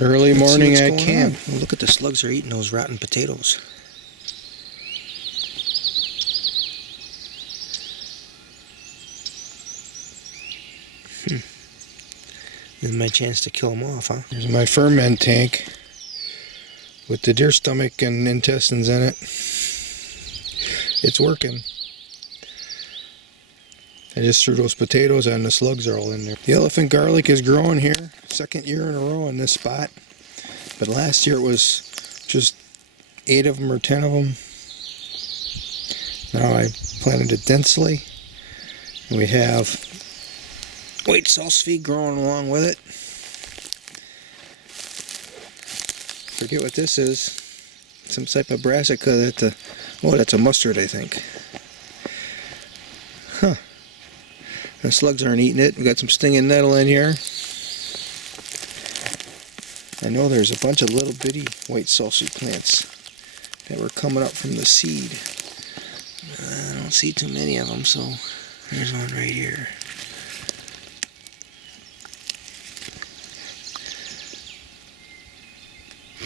Early morning at camp. Well, look at the slugs are eating those rotten potatoes. This is my chance to kill them off, huh? Here's my ferment tank with the deer stomach and intestines in it. It's working. I just threw those potatoes and the slugs are all in there. The elephant garlic is growing here. Second year in a row in this spot. But last year it was just 8 of them or 10 of them. Now I planted it densely. And we have white salsify growing along with it. Forget what this is. Some type of brassica. That's a mustard, I think. Huh. The slugs aren't eating it. We got some stinging nettle in here. I know there's a bunch of little bitty white salsify plants that were coming up from the seed. I don't see too many of them, so there's one right here.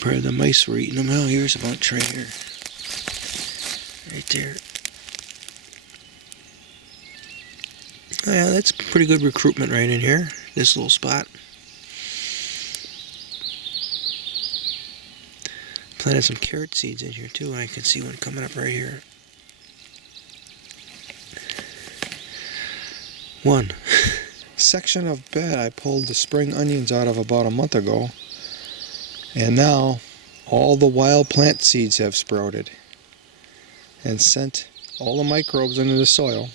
Probably the mice were eating them. Oh, here's a bunch right here. Right there. Oh, yeah, that's pretty good recruitment right in here. This little spot. Planted some carrot seeds in here too, and I can see one coming up right here. One. Section of bed I pulled the spring onions out of about a month ago. And now all the wild plant seeds have sprouted and sent all the microbes into the soil.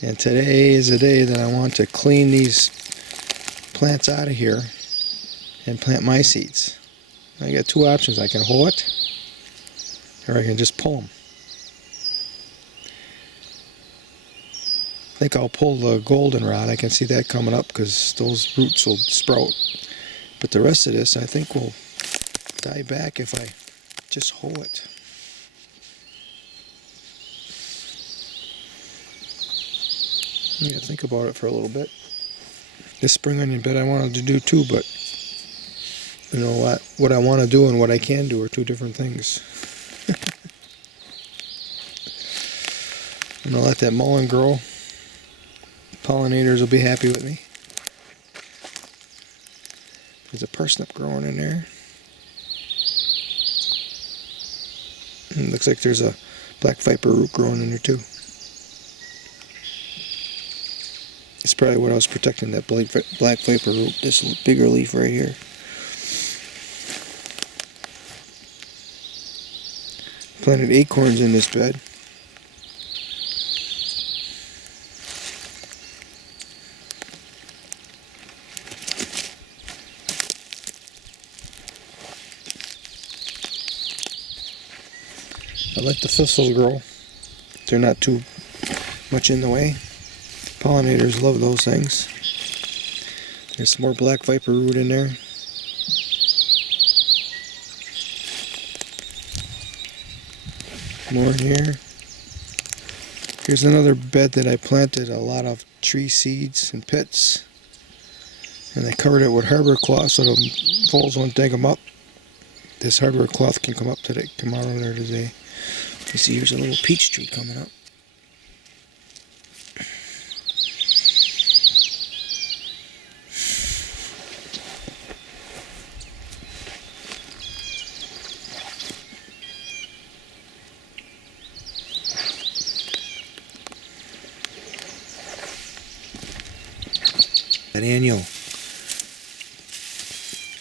And today is the day that I want to clean these plants out of here and plant my seeds. I got 2 options. I can hoe it or I can just pull them. I think I'll pull the goldenrod. I can see that coming up because those roots will sprout. But the rest of this, I think, will die back if I just hoe it. I gotta think about it for a little bit. This spring onion bed I wanted to do too, but you know what I want to do and what I can do are 2 different things. I'm gonna let that mullein grow. Pollinators will be happy with me. There's a parsnip growing in there. And it looks like there's a black viper root growing in there too. It's probably what I was protecting, that black viper root, this bigger leaf right here. Planted acorns in this bed. I let the thistles grow. They're not too much in the way. Pollinators love those things. There's some more black viper root in there. More in here. Here's another bed that I planted a lot of tree seeds and pits. And I covered it with hardwood cloth so the voles won't dig them up. This hardwood cloth can come up today, come out of there today. You see, here's a little peach tree coming up. That annual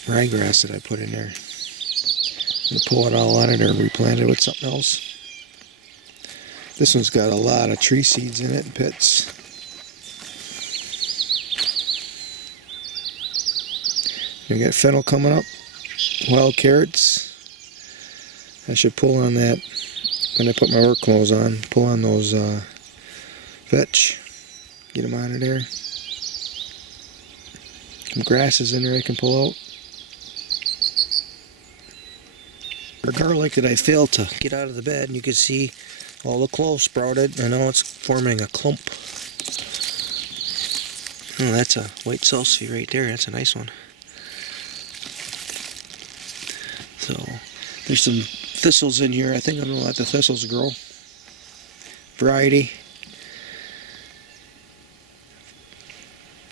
ryegrass that I put in there. I'm going to pull it all out of there and replant it with something else. This one's got a lot of tree seeds in it and pits. We got fennel coming up, wild carrots. I should pull on that when I put my work clothes on. Pull on those vetch, get them out of there. Some grasses in there I can pull out. The garlic that I failed to get out of the bed, and you can see all the cloves sprouted, and now it's forming a clump. Oh, that's a white salsify right there. That's a nice one. So there's some thistles in here. I think I'm going to let the thistles grow. Variety.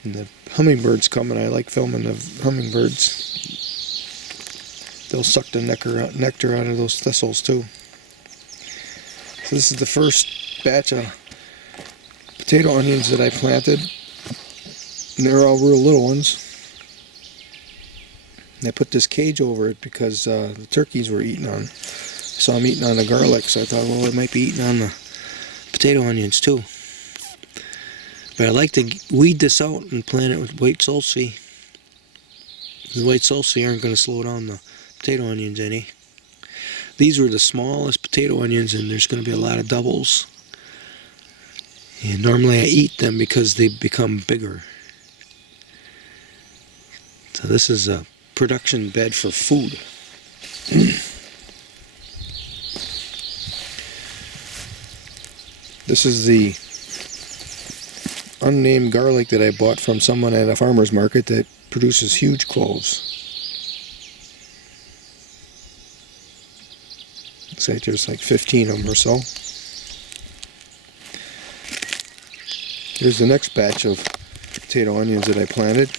And the hummingbirds coming. I like filming the hummingbirds. They'll suck the nectar out of those thistles too. So this is the first batch of potato onions that I planted. And they're all real little ones. And I put this cage over it because the turkeys were eating on. I saw them eating on the garlic, so I thought, well, it might be eating on the potato onions too. But I like to weed this out and plant it with white sulci. The white sulci aren't going to slow down the potato onions any. These were the smallest potato onions, and there's going to be a lot of doubles. And normally I eat them because they become bigger. So this is a production bed for food. This is the unnamed garlic that I bought from someone at a farmer's market that produces huge cloves. Looks like there's like 15 of them or so. Here's the next batch of potato onions that I planted.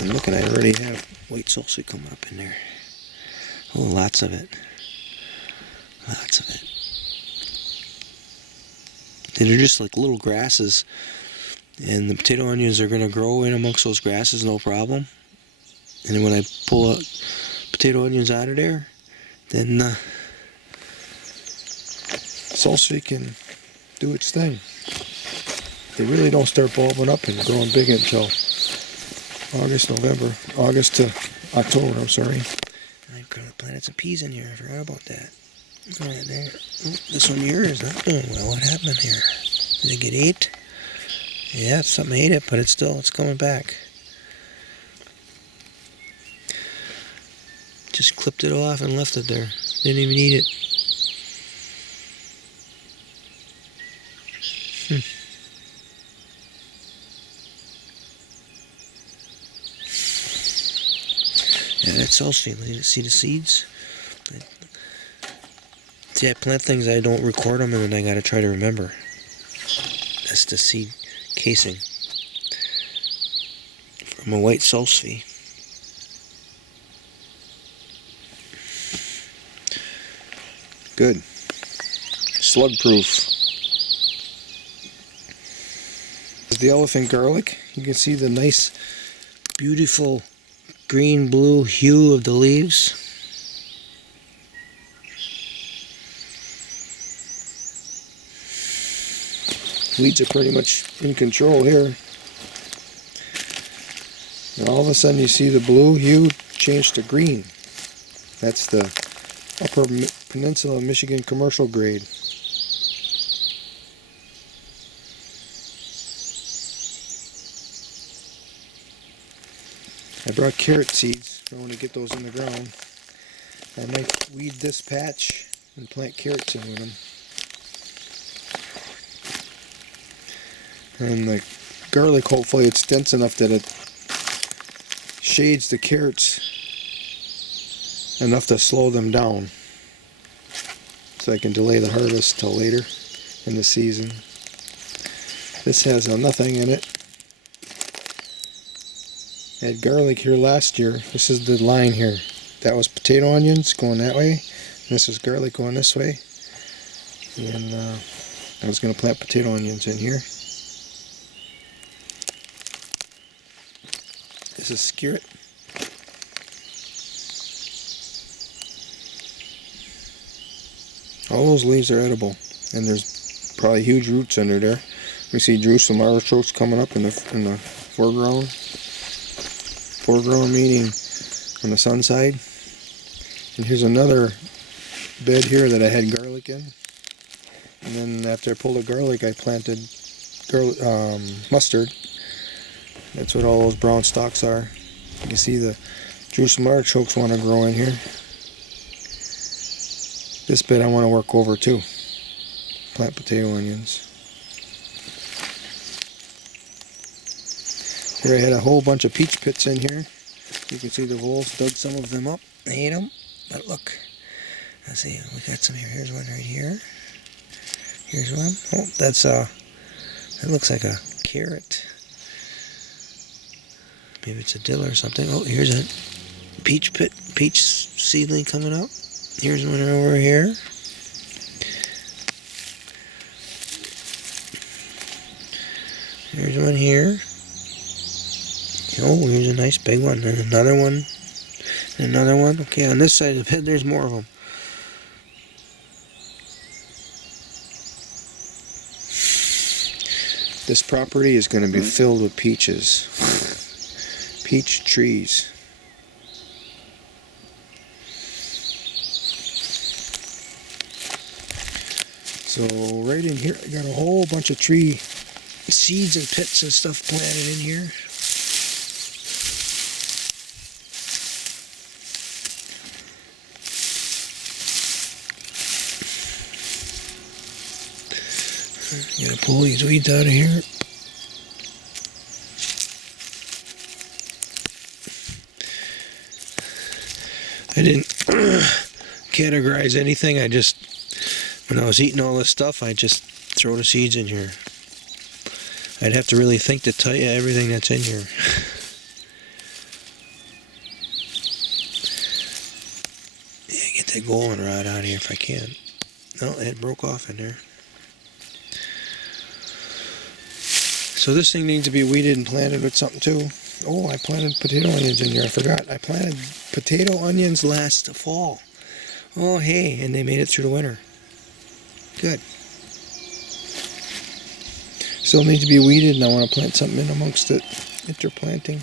And look, I already have white sulci coming up in there. Oh, lots of it. Lots of it. And they're just like little grasses. And the potato onions are going to grow in amongst those grasses, no problem. And then when I pull potato onions out of there, then sulci can do its thing. They really don't start bulbing up and growing big until August to October, I'm sorry. I could have planted some peas in here. I forgot about that. Right there. Oh, this one here is not doing well. What happened here? Did it get ate? Yeah, something ate it, but it's coming back. Just clipped it off and left it there. Didn't even eat it. Yeah, that's sulci. See the seeds? See, I plant things, I don't record them, and then I gotta try to remember. That's the seed casing from a white sulci. Good. Slug proof. This is the elephant garlic. You can see the nice, Beautiful green-blue hue of the leaves. weeds are pretty much in control here. And all of a sudden you see the blue hue change to green. That's the Upper Peninsula Michigan commercial grade. I brought carrot seeds. I want to get those in the ground. I might weed this patch and plant carrots in with them. And the garlic, hopefully it's dense enough that it shades the carrots enough to slow them down, so I can delay the harvest till later in the season. This has nothing in it. I had garlic here last year. This is the line here. That was potato onions going that way. And this was garlic going this way. And I was going to plant potato onions in here. This is skirret. All those leaves are edible, and there's probably huge roots under there. We see Jerusalem artichokes coming up in the foreground. Foreground meaning on the sun side. And here's another bed here that I had garlic in. And then after I pulled the garlic, I planted mustard. That's what all those brown stalks are. You can see the Jerusalem artichokes want to grow in here. This bed I want to work over too. Plant potato onions. Here I had a whole bunch of peach pits in here. You can see the wolves dug some of them up. They ate them. But look, let's see, we got some here. Here's one right here. Here's one. Oh, that looks like a carrot. Maybe it's a dill or something. Oh, here's a peach seedling coming up. Here's one over here. Here's one here. Oh, here's a nice big one. And another one. And another one. Okay, on this side of the bed, there's more of them. This property is going to be filled with peaches. Peach trees. So right in here, I got a whole bunch of tree seeds and pits and stuff planted in here. Gotta pull these weeds out of here. I didn't categorize anything. When I was eating all this stuff, I just throw the seeds in here. I'd have to really think to tell you everything that's in here. Yeah, get that goldenrod out of here if I can. No, it broke off in there. So this thing needs to be weeded and planted with something too. Oh, I planted potato onions in here. I forgot. I planted potato onions last fall. Oh, hey, and they made it through the winter. Good. Still need to be weeded, and I want to plant something in amongst it. Interplanting.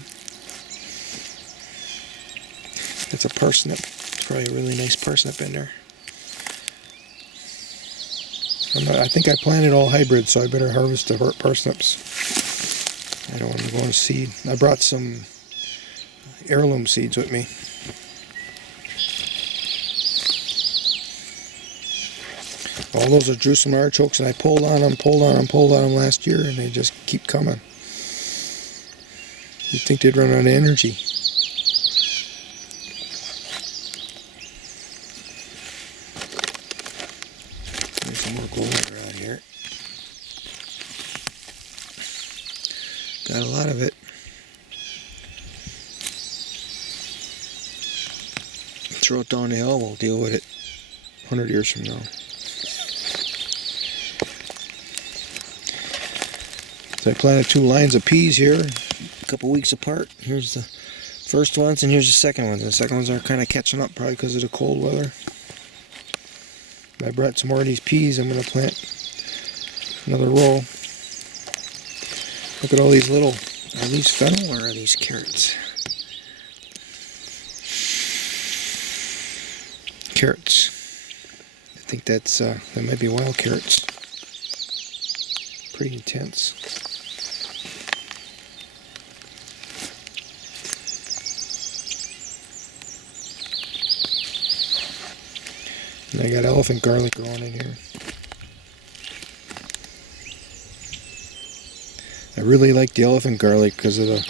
It's a parsnip. It's probably a really nice parsnip in there. I think I planted all hybrids, so I better harvest the parsnips. I don't want to go on seed. I brought some heirloom seeds with me. All those are Jerusalem artichokes, and I pulled on them last year, and they just keep coming. You'd think they'd run out of energy. There's some more goldenrod here. Got a lot of it. Throw it down the hill, we'll deal with it 100 years from now. So I planted 2 lines of peas here, a couple weeks apart. Here's the first ones and here's the second ones. The second ones are kind of catching up probably because of the cold weather. I brought some more of these peas. I'm going to plant another row. Look at all these little, are these fennel or are these carrots? Carrots. I think that might be wild carrots. Pretty intense. And I got elephant garlic growing in here. I really like the elephant garlic because of the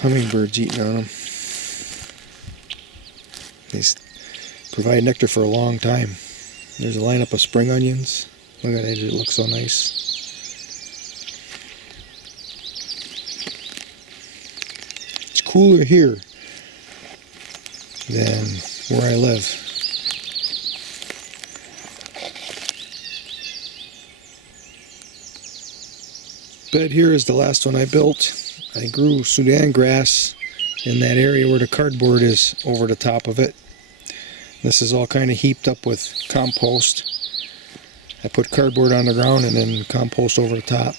hummingbirds eating on them. They provide nectar for a long time. There's a lineup of spring onions. Look at it, it looks so nice. It's cooler here than where I live. Bed here is the last one I built. I grew Sudan grass in that area where the cardboard is over the top of it. This is all kind of heaped up with compost. I put cardboard on the ground and then compost over the top.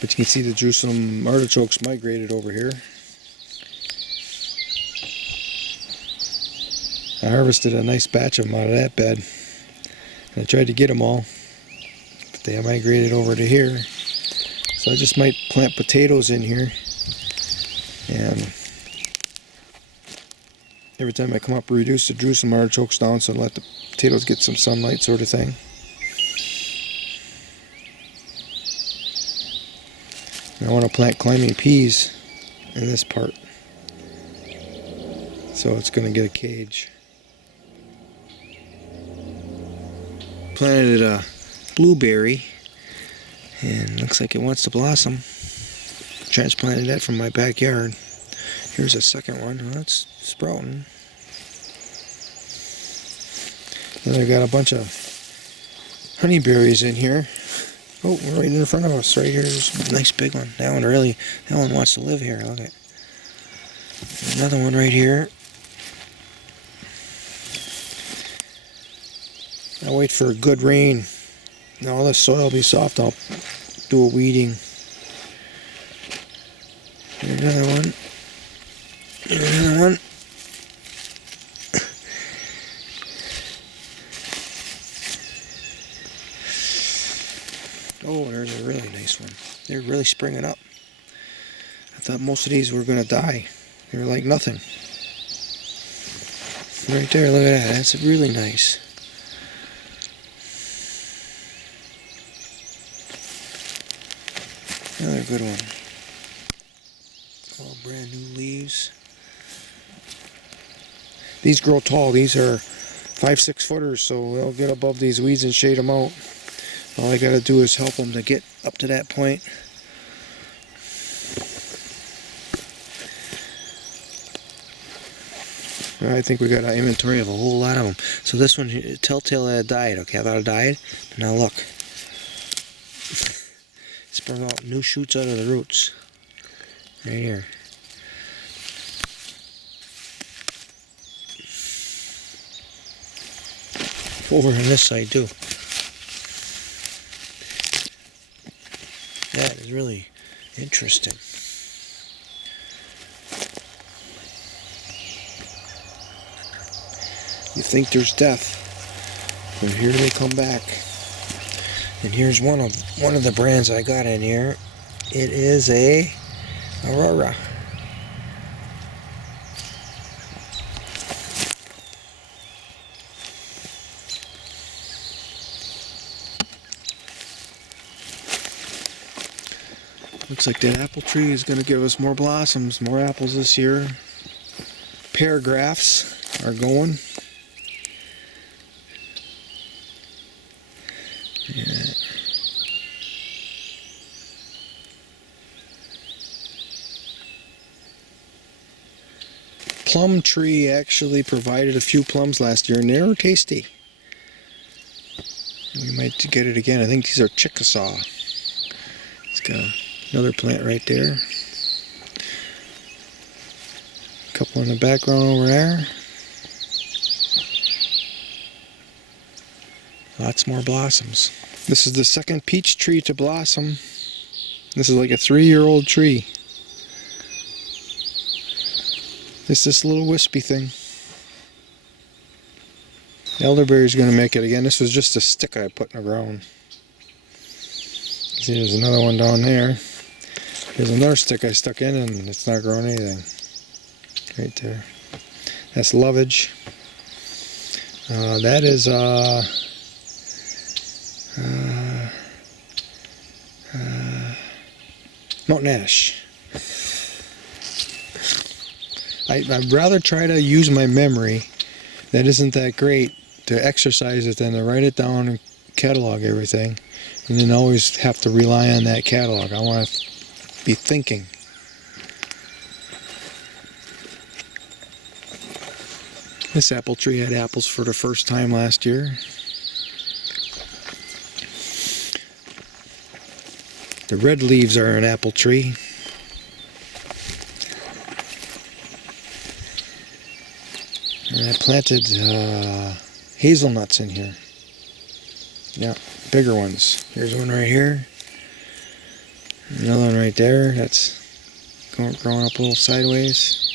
But you can see the Jerusalem artichokes migrated over here. I harvested a nice batch of them out of that bed. And I tried to get them all, but they migrated over to here. So I just might plant potatoes in here. And every time I come up, reduce the Jerusalem artichokes down so let the potatoes get some sunlight, sort of thing. And I want to plant climbing peas in this part. So it's going to get a cage. Planted a blueberry, and looks like it wants to blossom. Transplanted that from my backyard. Here's a second one. Well, it's sprouting. And I got a bunch of honeyberries in here. Oh, right in front of us, right here. There's a nice big one. That one wants to live here. Look at. Another one right here. I'll wait for a good rain. Now all the soil will be soft. I'll do a weeding. Here's another one. Here's another one. Oh, there's a really nice one. They're really springing up. I thought most of these were going to die. They were like nothing. Right there, look at that. That's really nice. Another good one. All brand new leaves. These grow tall. These are 5-6 footers, so they'll get above these weeds and shade them out. All I got to do is help them to get up to that point. I think we got an inventory of a whole lot of them. So this one, telltale that it died. Okay, I thought it died. Now look. Sprung out new shoots out of the roots. Right here. Over on this side too. That is really interesting. You think there's death, but here they come back. And here's one of the brands I got in here. It is a Aurora. Looks like that apple tree is going to give us more blossoms, more apples this year. Paragraphs are going. Yeah. Plum tree actually provided a few plums last year, and they were tasty. We might get it again. I think these are Chickasaw. It's got another plant right there. A couple in the background over there. Lots more blossoms. This is the second peach tree to blossom. This is like a 3-year-old tree. It's this little wispy thing. Elderberry is going to make it again. This was just a stick I put in the ground. See, there's another one down there. There's another stick I stuck in, and it's not growing anything. Right there. That's lovage. That is Mountain ash. I'd rather try to use my memory that isn't that great to exercise it than to write it down and catalog everything and then always have to rely on that catalog. I want to be thinking. This apple tree had apples for the first time last year. The red leaves are an apple tree. And I planted hazelnuts in here. Yeah, bigger ones. Here's one right here. Another one right there. That's growing up a little sideways.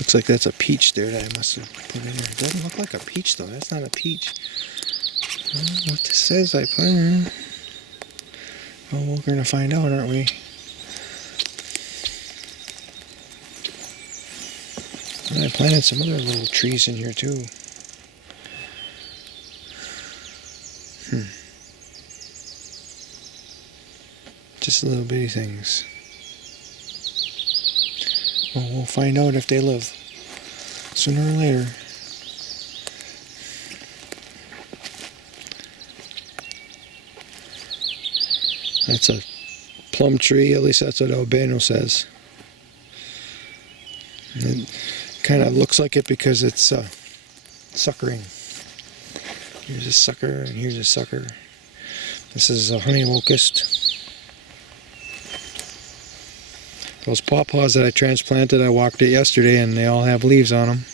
Looks like that's a peach there that I must have put in there. It doesn't look like a peach though. That's not a peach. I don't know what this says I put in there. Well, we're going to find out, aren't we? And I planted some other little trees in here too. Just little bitty things. Well, we'll find out if they live sooner or later. That's a plum tree, at least that's what Albano says. And it kind of looks like it because it's suckering. Here's a sucker and here's a sucker. This is a honey locust. Those pawpaws that I transplanted, I walked it yesterday and they all have leaves on them.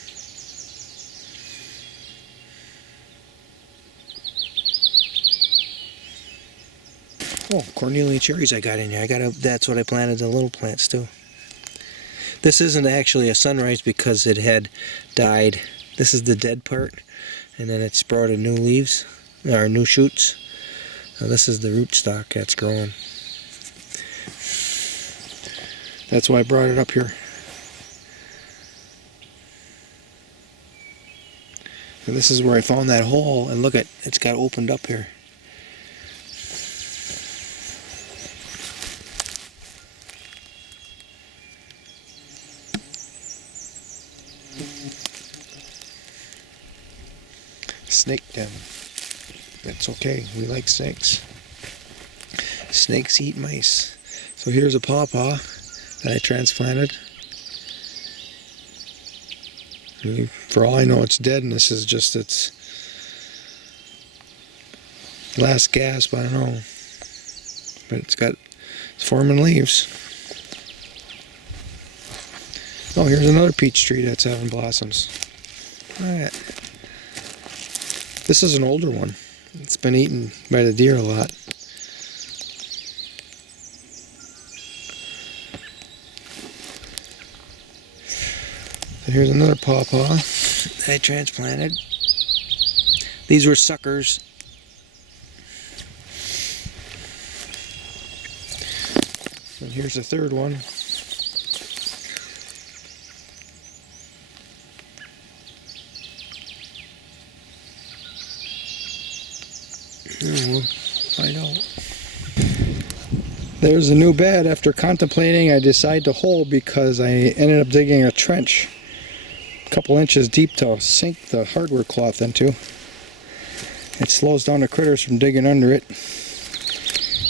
Oh, cornelian cherries I got in here. That's what I planted, the little plants too. This isn't actually a sunrise because it had died. This is the dead part, and then it sprouted new leaves, or new shoots. Now this is the rootstock that's growing. That's why I brought it up here. And this is where I found that hole, and look at it's got opened up here. Snake den. That's okay. We like snakes. Snakes eat mice. So here's a pawpaw that I transplanted. For all I know, it's dead, and this is just its last gasp. I don't know, but it's forming leaves. Oh, here's another peach tree that's having blossoms. All right. This is an older one. It's been eaten by the deer a lot. So here's another pawpaw that I transplanted. These were suckers. And here's the third one. We'll find out. There's a new bed. After contemplating, I decided to hold because I ended up digging a trench a couple inches deep to sink the hardware cloth into. It slows down the critters from digging under it.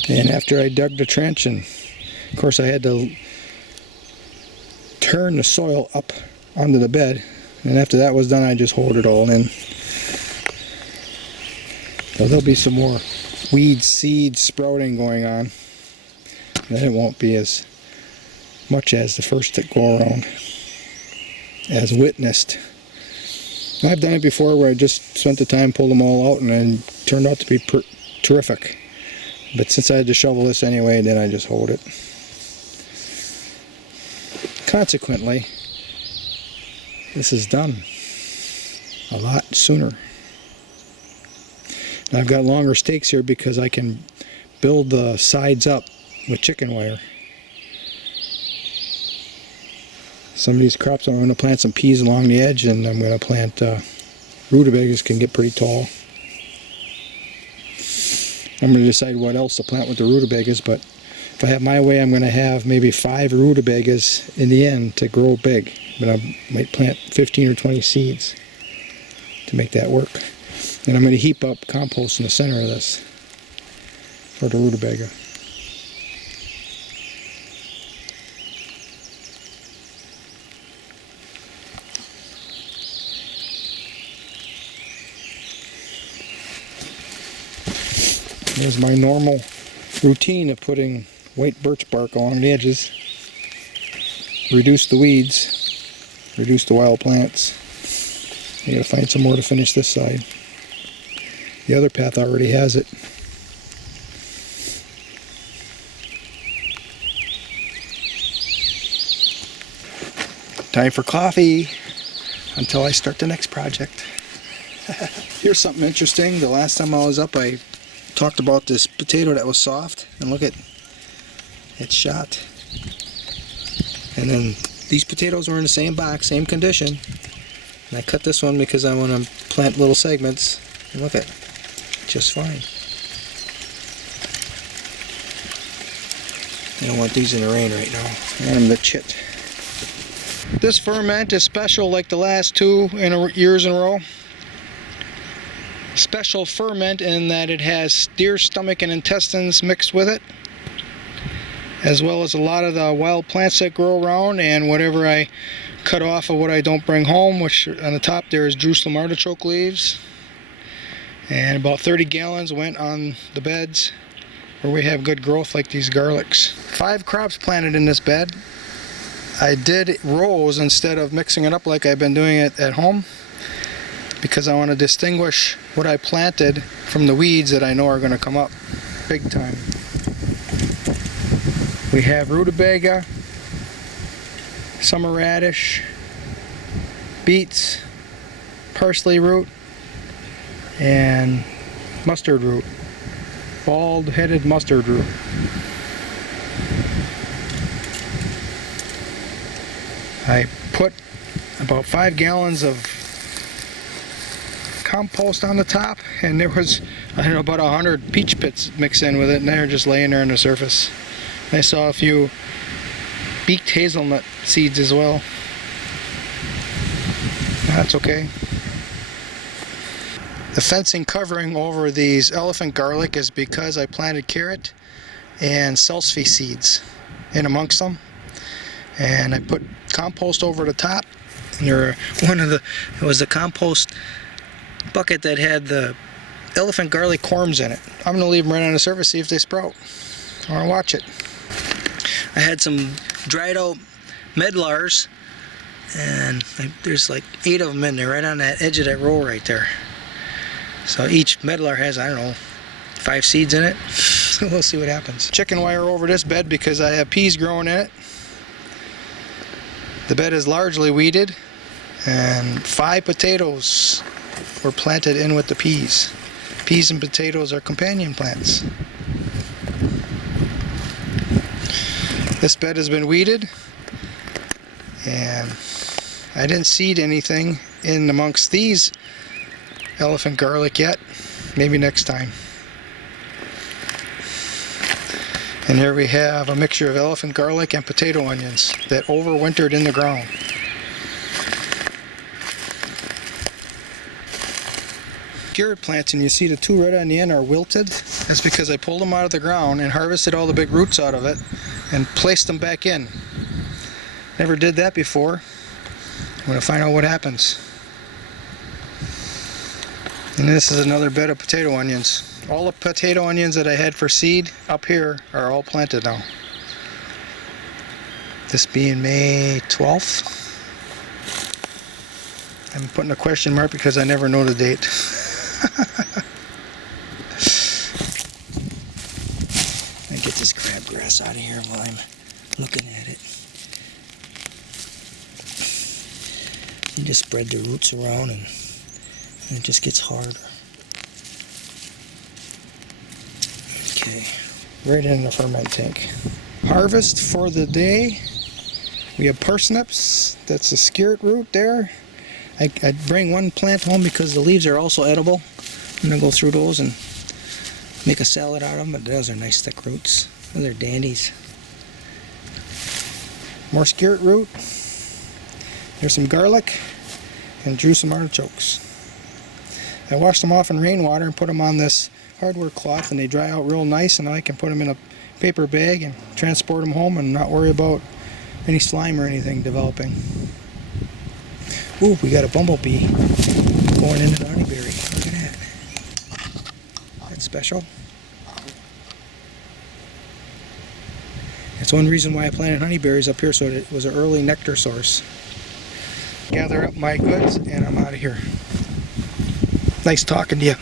And after I dug the trench, and of course I had to turn the soil up onto the bed, and after that was done, I just hauled it all in. So there'll be some more weed seed sprouting going on. And then it won't be as much as the first go around, as witnessed. I've done it before where I just spent the time, pulled them all out, and then turned out to be terrific. But since I had to shovel this anyway, then I just hold it. Consequently, this is done a lot sooner. And I've got longer stakes here because I can build the sides up with chicken wire. Some of these crops, I'm going to plant some peas along the edge, and I'm going to plant rutabagas. Can get pretty tall. I'm going to decide what else to plant with the rutabagas, but if I have my way, I'm going to have maybe 5 rutabagas in the end to grow big. But I might plant 15 or 20 seeds to make that work. And I'm going to heap up compost in the center of this for the rutabaga. There's my normal routine of putting white birch bark along the edges. Reduce the weeds, reduce the wild plants. I gotta find some more to finish this side. The other path already has it. Time for coffee until I start the next project. Here's something interesting. The last time I was up, I talked about this potato that was soft, and look at it's shot. And then these potatoes were in the same box, same condition. And I cut this one because I want to plant little segments. And look at just fine. I don't want these in the rain right now. And the chit. This ferment is special like the last two years in a row. Special ferment in that it has deer stomach and intestines mixed with it, as well as a lot of the wild plants that grow around and whatever I cut off of what I don't bring home, which on the top there is Jerusalem artichoke leaves. And about 30 gallons went on the beds where we have good growth like these garlics. 5 crops planted in this bed. I did rows instead of mixing it up like I've been doing it at home, because I want to distinguish what I planted from the weeds that I know are going to come up big time. We have rutabaga, summer radish, beets, parsley root, and mustard root, bald-headed mustard root. I put about 5 gallons of compost on the top, and there was, I don't know, about 100 peach pits mixed in with it, and they're just laying there on the surface. I saw a few beaked hazelnut seeds as well. That's okay. The fencing covering over these elephant garlic is because I planted carrot and salsify seeds in amongst them, and I put compost over the top. And it was the compost bucket that had the elephant garlic corms in it. I'm going to leave them right on the surface, see if they sprout. I want to watch it. I had some dried out medlars, and there's like 8 of them in there right on that edge of that row right there. So each medlar has, I don't know, 5 seeds in it. So we'll see what happens. Chicken wire over this bed because I have peas growing in it. The bed is largely weeded, and 5 potatoes were planted in with the peas. Peas and potatoes are companion plants. This bed has been weeded, and I didn't seed anything in amongst these elephant garlic yet. Maybe next time. And here we have a mixture of elephant garlic and potato onions that overwintered in the ground. Carrot plants, and you see the 2 right on the end are wilted. That's because I pulled them out of the ground and harvested all the big roots out of it and placed them back in. Never did that before. I'm going to find out what happens. And this is another bed of potato onions. All the potato onions that I had for seed up here are all planted now. This being May 12th. I'm putting a question mark because I never know the date. I get this crabgrass out of here while I'm looking at it. You just spread the roots around and it just gets harder. Okay, right in the ferment tank. Harvest for the day. We have parsnips. That's the skirret root there. I bring 1 plant home because the leaves are also edible. I'm going to go through those and make a salad out of them, but those are nice thick roots. Those are dandies. More skirret root. There's some garlic and Jerusalem artichokes. I washed them off in rainwater and put them on this hardware cloth, and they dry out real nice, and I can put them in a paper bag and transport them home and not worry about any slime or anything developing. Ooh, we got a bumblebee going into the honeyberry. Look at that. That's special. That's one reason why I planted honeyberries up here, so it was an early nectar source. Gather up my goods, and I'm out of here. Nice talking to you.